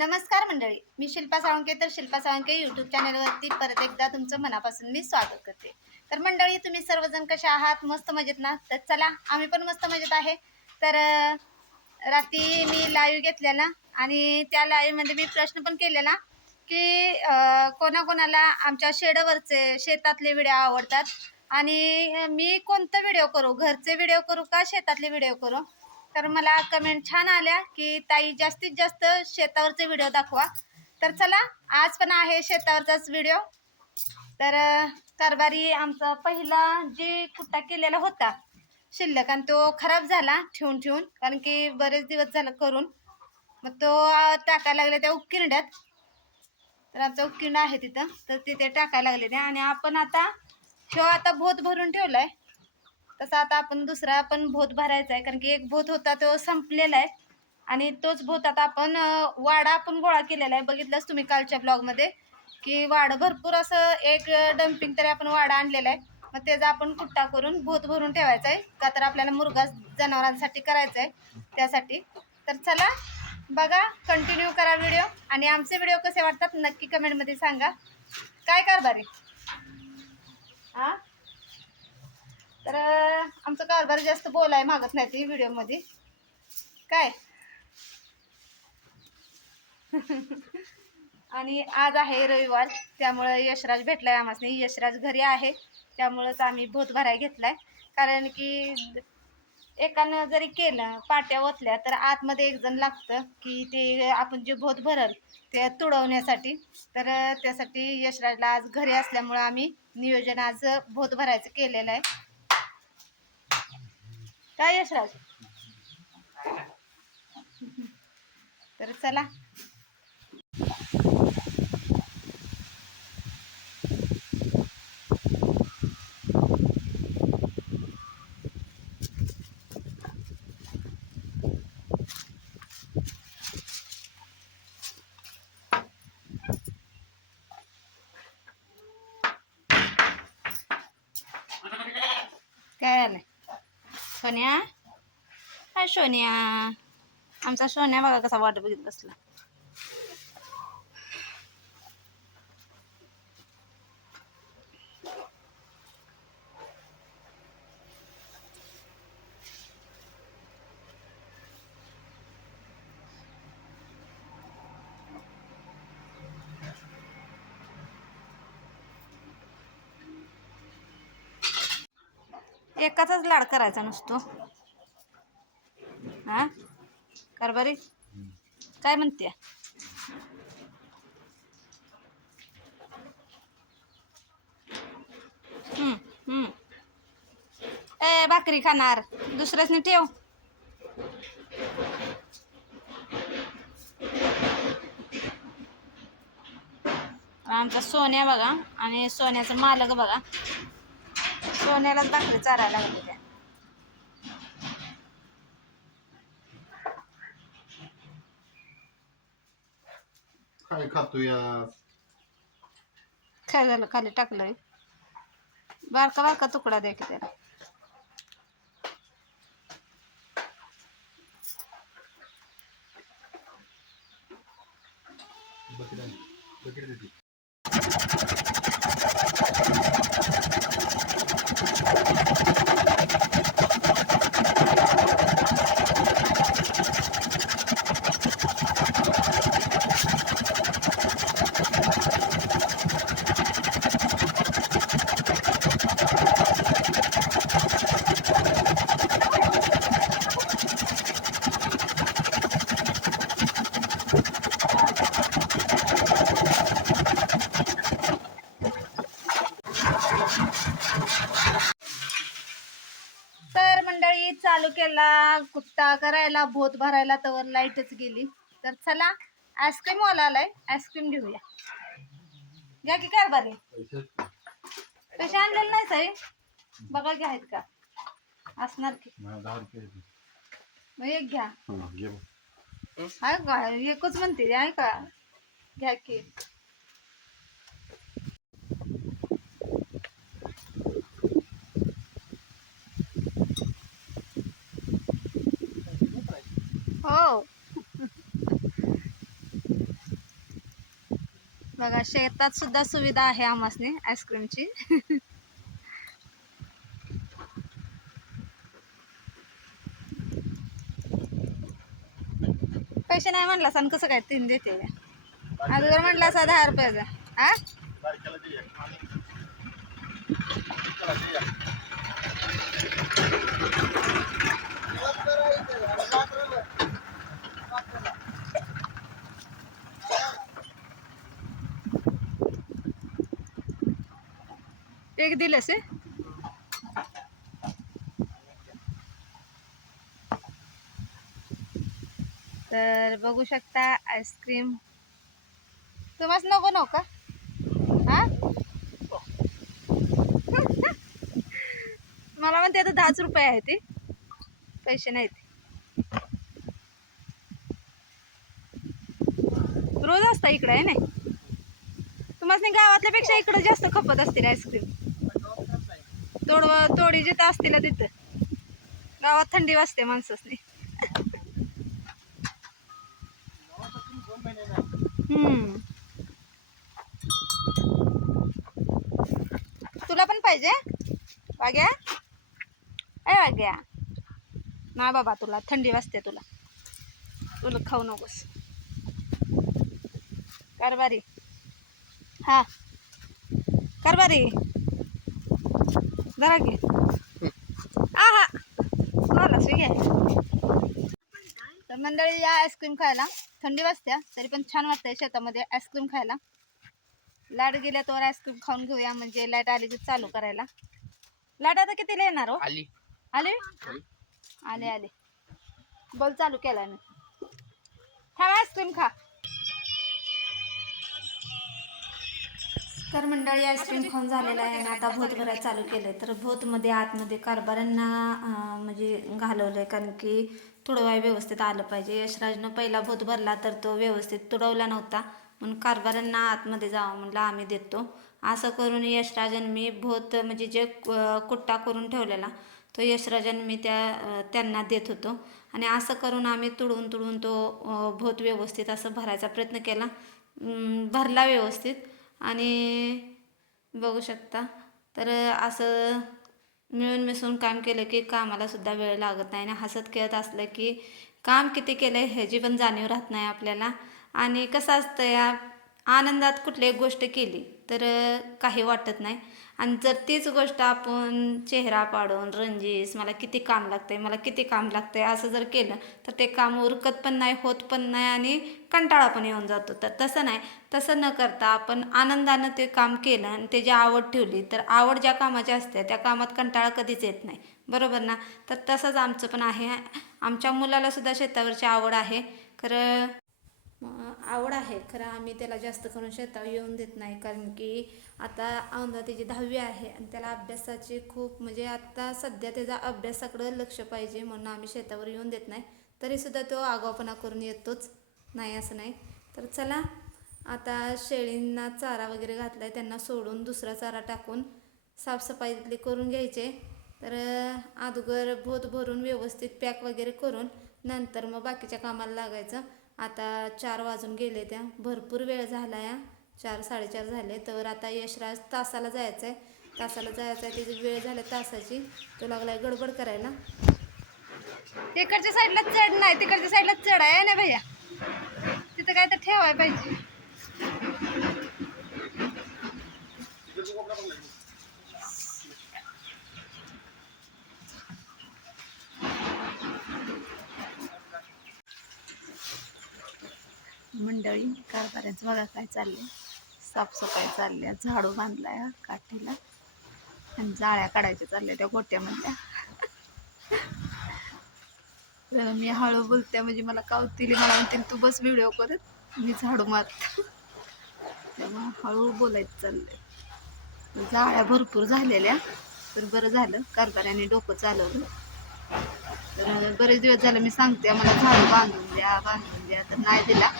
नमस्कार मंडळी, मी शिल्पा साळुंके. तर शिल्पा साळुंके यूट्यूब चॅनलवरती परत एकदा तुमचं मनापासून मी स्वागत करते. तर मंडळी, तुम्ही सर्वजण कशा आहात? मस्त मजेत ना? तर चला, आम्ही पण मस्त मजेत आहे. तर रात्री मी लाईव्ह घेतलेला आणि त्या लाईव्हमध्ये मी प्रश्न पण केलेला की कोणाकोणाला आमच्या शेडवरचे शेतातले व्हिडिओ आवडतात आणि मी कोणता व्हिडिओ करू, घरचे व्हिडिओ करू का शेतातले व्हिडिओ करू. तर मला कमेंट छान आल्या की ताई जास्तीत जास्त शेतावरचे व्हिडिओ दाखवा. तर चला, आज पण आहे शेतावरचाच व्हिडिओ. तर कारभारी आमचा पहिला जे कुट्टा केलेला होता शिल्लक, आणि तो खराब झाला ठेवून ठेवून, कारण की बरेच दिवस झालं करून. मग तो टाकायला लागले त्या उपकिरड्यात. तर आमचा उपकिरडा आहे तिथं, तर तिथे टाकायला लागले ते. आणि आपण आता आता भोत भरून ठेवलाय. तसा आता आपण दुसरा पण भोत भरायचा आहे, कारण की एक भोत होता तो संपलेला आहे आणि तोच भोत आता आपण वाडा आपण गोळा केलेला आहे. बघितलंच तुम्ही कालच्या ब्लॉगमध्ये की वाडं भरपूर असं एक डम्पिंग तरी आपण वाडा आणलेला आहे. मग त्याचा आपण कुट्टा करून भोत भरून ठेवायचा आहे, का तर आपल्याला मुरघास जनावरांसाठी करायचा आहे त्यासाठी. तर चला बघा, कंटिन्यू करा व्हिडिओ, आणि आमचे व्हिडिओ कसे वाटतात नक्की कमेंटमध्ये सांगा. काय कारभारी हां. तर आमचं कारभार जास्त बोलाय मागत नाही ती व्हिडिओमध्ये काय. आणि आज आहे रविवार, त्यामुळं यशराज भेटलाय आम्हाला. यशराज घरी आहे, त्यामुळंच आम्ही भोत भराय घेतलाय. कारण की एकानं जरी केलं पाट्या ओतल्या तर आतमध्ये एक जण लागतं की ते आपण जे भोत भरल ते तुडवण्यासाठी. तर त्यासाठी यशराजला आज घरी असल्यामुळं आम्ही नियोजन आज भोत भरायचं केलेलं आहे. काय यशराज? तर चला, काय आलंय सोन्या? काय सोन्या? आमचा सोन्या बघा कसा वाट बघित बसला. एकाचाच लाड करायचा नसतो हा कारभारी. काय म्हणते? ए भाकरी खाणार दुसऱ्याच नाही ठेव. आमचा सोन्या बघा, आणि सोन्याचं मालक बघा, सोन्यालाच भाकरी चारायला लागले त्या. काय खातो या? काय झालं? खाली टाकलंय. बारका बारका तुकडा द्या की त्याला. बकेट देते. तर मंडळी, चालू केला कुट्टा करायला, भोत भरायला, तर लाईटच गेली. तर चला, आईस्क्रीम वाला आलाय, आईस्क्रीम घेऊया. घ्या की कारभारी. पैसे आणलेले नाही साहेब, बघा की आहेत का. असणार की. मग एक घ्या. आहे का? एकच म्हणते आहे का? घ्या की. हो. बघा शेतात सुद्धा सुविधा आहे आम्हासनी आईस्क्रीमची. पैसे नाही म्हणला सण कसं काय 3 देते अगोदर म्हणला असा 10 रुपयाचा. हा बारक्याला दे एक. त्याला दे एक. एक दिलंस आहे. तर बघू शकता आईस्क्रीम तुम्हाला नको नको का हा मला म्हणते आता 10 रुपये आहे ते पैसे नाहीत. रोज असता इकडं आहे नाही तुम्हाला गावातल्यापेक्षा इकडं जास्त खपत असतील आईस्क्रीम. तोडी जिथं असतील तिथं गावात थंडी वाजते माणसासनी. तुला पण पाहिजे वाग्या ए वाग्या ना बाबा तुला थंडी वाजते तुला तुला खाऊ नकोस कारभारी. हा कारभारी जरा घे हा मला घे. तर मंडळी या आईस्क्रीम खायला थंडी वाजते तरी पण छान वाटतंय शेतामध्ये आईस्क्रीम खायला. लाईट गेल्या तर आईस्क्रीम खाऊन घेऊया म्हणजे लाईट आली की चालू करायला. लाईट आता कितीला येणार हो? आली आले आले आले बल चालू केला मी. थांब आईस्क्रीम खा. तर मंडळी आईस्क्रीम खाऊन झालेला आहे आणि आता भोत भरायला चालू केलं. तर भोतमध्ये आतमध्ये कारभाऱ्यांना म्हणजे घालवलं आहे कारण की तुडवाय व्यवस्थित आलं पाहिजे. यशराजनं पहिला भोत भरला तर तो व्यवस्थित तुडवला नव्हता म्हणून कारभाऱ्यांना आतमध्ये जावं म्हणलं आम्ही देतो. असं करून यशराजन मी भोत म्हणजे जे कुट्टा करून ठेवलेला तो यशराजन मी त्यांना देत होतो आणि असं करून आम्ही तुडवून तो भोत व्यवस्थित असं भरायचा प्रयत्न केला. भरला व्यवस्थित आणि बघू शकता. तर असं मिळून मिसळून काम केलं की कामाला सुद्धा वेळ लागत नाही आणि हसत खेळत असलं की काम किती केलं ह्याची पण जाणीव राहत नाही आपल्याला. आणि कसं असतं या आनंदात कुठलीही गोष्ट केली तर काही वाटत नाही आणि जर तीच गोष्ट आपण चेहरा पाडून रंजीस मला किती काम लागतंय असं जर केलं तर ते काम उरकत पण नाही होत पण नाही आणि कंटाळा पण येऊन जातो. तर तसं नाही. तसं न करता आपण आनंदानं ते काम केलं आणि त्याची आवड ठेवली तर आवड ज्या कामाची असते त्या कामात कंटाळा कधीच येत नाही बरोबर ना. तर तसंच आमचं पण आहे. आमच्या मुलाला सुद्धा शेतावरची आवड आहे खरं आम्ही त्याला जास्त करून शेतावर येऊन देत नाही कारण की आता औंधा त्याची 10वी आहे आणि त्याला अभ्यासाची खूप म्हणजे आता सध्या त्याचा अभ्यासाकडं लक्ष पाहिजे म्हणून आम्ही शेतावर येऊन देत नाही. तरीसुद्धा तो आगाऊपणा करून येतोच नाही असं नाही. तर चला आता शेळींना चारा वगैरे घातला आहे त्यांना सोडून दुसरा चारा टाकून साफसफाईतले करून घ्यायचे. तर अगोदर भोत भरून व्यवस्थित पॅक वगैरे करून नंतर मग बाकीच्या कामाला लागायचं. आता 4 वाजून गेले त्या भरपूर वेळ झाला या 4 साडेचार झाले. तर आता यशराज तासाला जायचं आहे त्याची वेळ झाली तासाची. तो लागलाय गडबड करायला. इकडच्या साईडला चढ नाही तिकडच्या साईडला चढ आहे ना भैया तिथं काय तर ठेवाय पाहिजे. मंडळी कारभाऱ्यांचं बघा काय चाललंय. साफसफाई चालल्या झाडू बांधलाय काठीला आणि जाळ्या काढायच्या चालल्या त्या गोट्यामधल्या. तर मी हळू बोलते म्हणजे मला कावतील मला म्हणतील तू बस व्हिडिओ करत मी झाडू मारते तेव्हा हळू बोलायचं चाललंय. जाळ्या भरपूर झालेल्या तर बरं झालं कारभाऱ्याने डोकं चालवलं. तर बरेच दिवस झाले मी सांगते मला झाडू बांधून द्या तर नाही दिला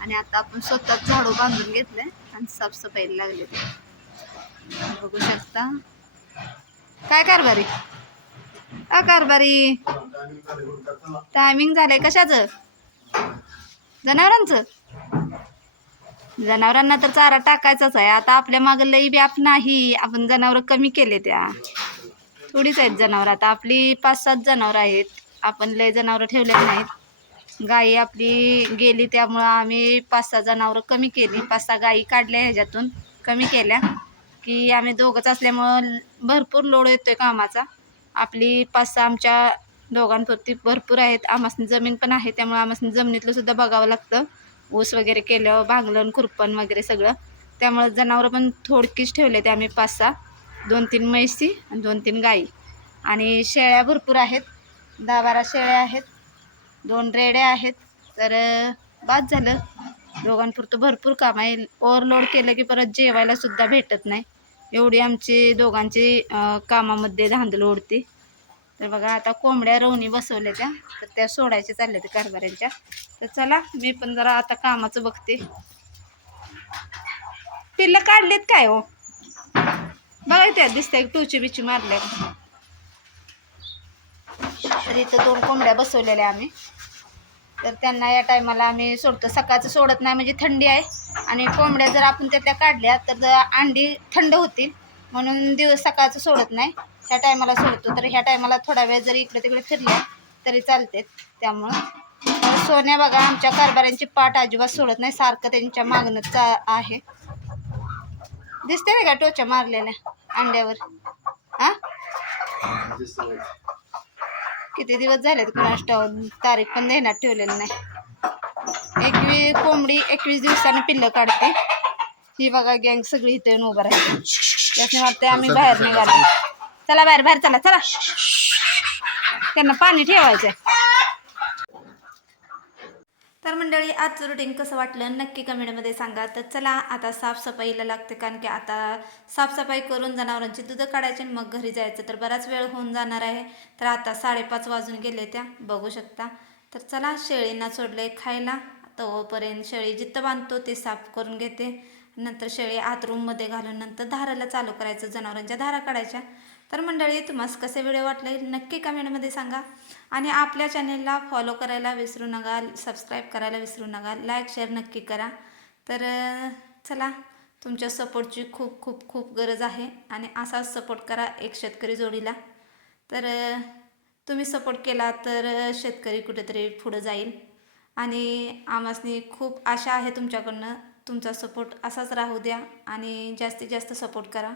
आणि आता आपण स्वतःच झाडू बांधून घेतलंय आणि साफसफाईला लागले. बघू शकता काय कारभारी कारभारी टायमिंग झालंय कशाचं जनावरांचं जनावरांना तर चारा टाकायचाच आहे. आता आपल्या मागं लई बी आप नाही, आपण जनावरं कमी केले त्या, थोडीच आहेत जनावरं. आता आपली 5-7 जनावरं आहेत, आपण लय जनावरं ठेवले नाहीत. गाई आपली गेली त्यामुळं आम्ही 5-6 जनावरं कमी केली, 5-6 गाई काढल्या ह्याच्यातून, कमी केल्या की आम्ही दोघंच असल्यामुळं भरपूर लोड येतोय कामाचा. आपली 5-6 आमच्या दोघांपुरती भरपूर आहेत. आम्हासनी जमीन पण आहे, त्यामुळे आम्हासनी जमिनीतलं सुद्धा बघावं लागतं. ऊस वगैरे केल्यावर भांगलन खुरपण वगैरे सगळं, त्यामुळं जनावरं पण थोडकीच ठेवले ते आम्ही 5-6, 2-3 म्हैसी आणि 2-3 गाई. आणि शेळ्या भरपूर आहेत, 10-12 शेळ्या आहेत, 2 रेड्या आहेत. तर बाद झालं, दोघांपुरतं भरपूर काम आहे. ओव्हरलोड केलं की परत जेवायला सुद्धा भेटत नाही, एवढी आमची दोघांची कामामध्ये धांदल ओढते. तर बघा आता कोंबड्या रवणी बसवल्या त्या, तर त्या सोडायच्या चालल्या त्या कारभाऱ्यांच्या. तर चला मी पण जरा आता कामाचं बघते. पिल्लं काढलीत काय हो? बघा त्या दिसत्या टोची बिची मारल्या. तर इथं 2 कोंबड्या बसवलेल्या आम्ही, तर त्यांना या टायमाला आम्ही सोडतो. सकाळचं सोडत नाही, म्हणजे थंडी आहे आणि कोंबड्या जर आपण त्या काढल्या तर अंडी थंड होतील, म्हणून सकाळचं सोडत नाही, ह्या टायमाला सोडतो. तर ह्या टायमाला थोडा वेळ जरी इकडे तिकडे फिरल्या तरी चालते. त्यामुळं सोन्या बघा आमच्या कारभाऱ्यांची पाठ अजिबात सोडत नाही, सारखं त्यांच्या मागणंच आहे. दिसते नाही का टोच्या मारलेल्या अंड्यावर? हा, किती दिवस झालेत कुणास ठाऊक, तारीख पण देण्यात ठेवलेली नाही. कोंबडी 21 दिवसानं पिल्लं काढते. ही बघा गँग सगळी इथे येऊन उभं राहते, त्याने वाटते आम्ही बाहेर निघालो. चला बाहेर बाहेर चला चला, त्यांना पाणी ठेवायचंय. तर मंडळी आजचं रुटीन कसं वाटलं नक्की कमेंटमध्ये सांगा. तर चला आता साफसफाईला लागते, कारण की आता साफसफाई करून जनावरांची दूध काढायची आणि मग घरी जायचं, तर बराच वेळ होऊन जाणार आहे. तर आता 5:30 वाजून गेले त्या, बघू शकता. तर चला शेळींना सोडले खायला, तोपर्यंत शेळी जिथं बांधतो ते साफ करून घेते. नंतर शेळी आत रूममध्ये घालून नंतर धाराला चालू करायचं, जनावरांच्या धारा काढायच्या. तर मंडळी तुम्हाला कसे व्हिडिओ वाटले नक्की कमेंटमध्ये सांगा. आणि आपल्या चॅनेलला फॉलो करायला विसरू नका, सबस्क्राईब करायला विसरू नका, लाईक शेअर नक्की करा. तर चला, तुमच्या सपोर्टची खूप खूप खूप गरज आहे आणि असाच सपोर्ट करा एक शेतकरी जोडीला. तर तुम्ही सपोर्ट केला तर शेतकरी कुठेतरी पुढं जाईल आणि आम्हासनी खूप आशा आहे तुमच्याकडनं. तुमचा सपोर्ट असाच राहू द्या आणि जास्तीत जास्त सपोर्ट करा.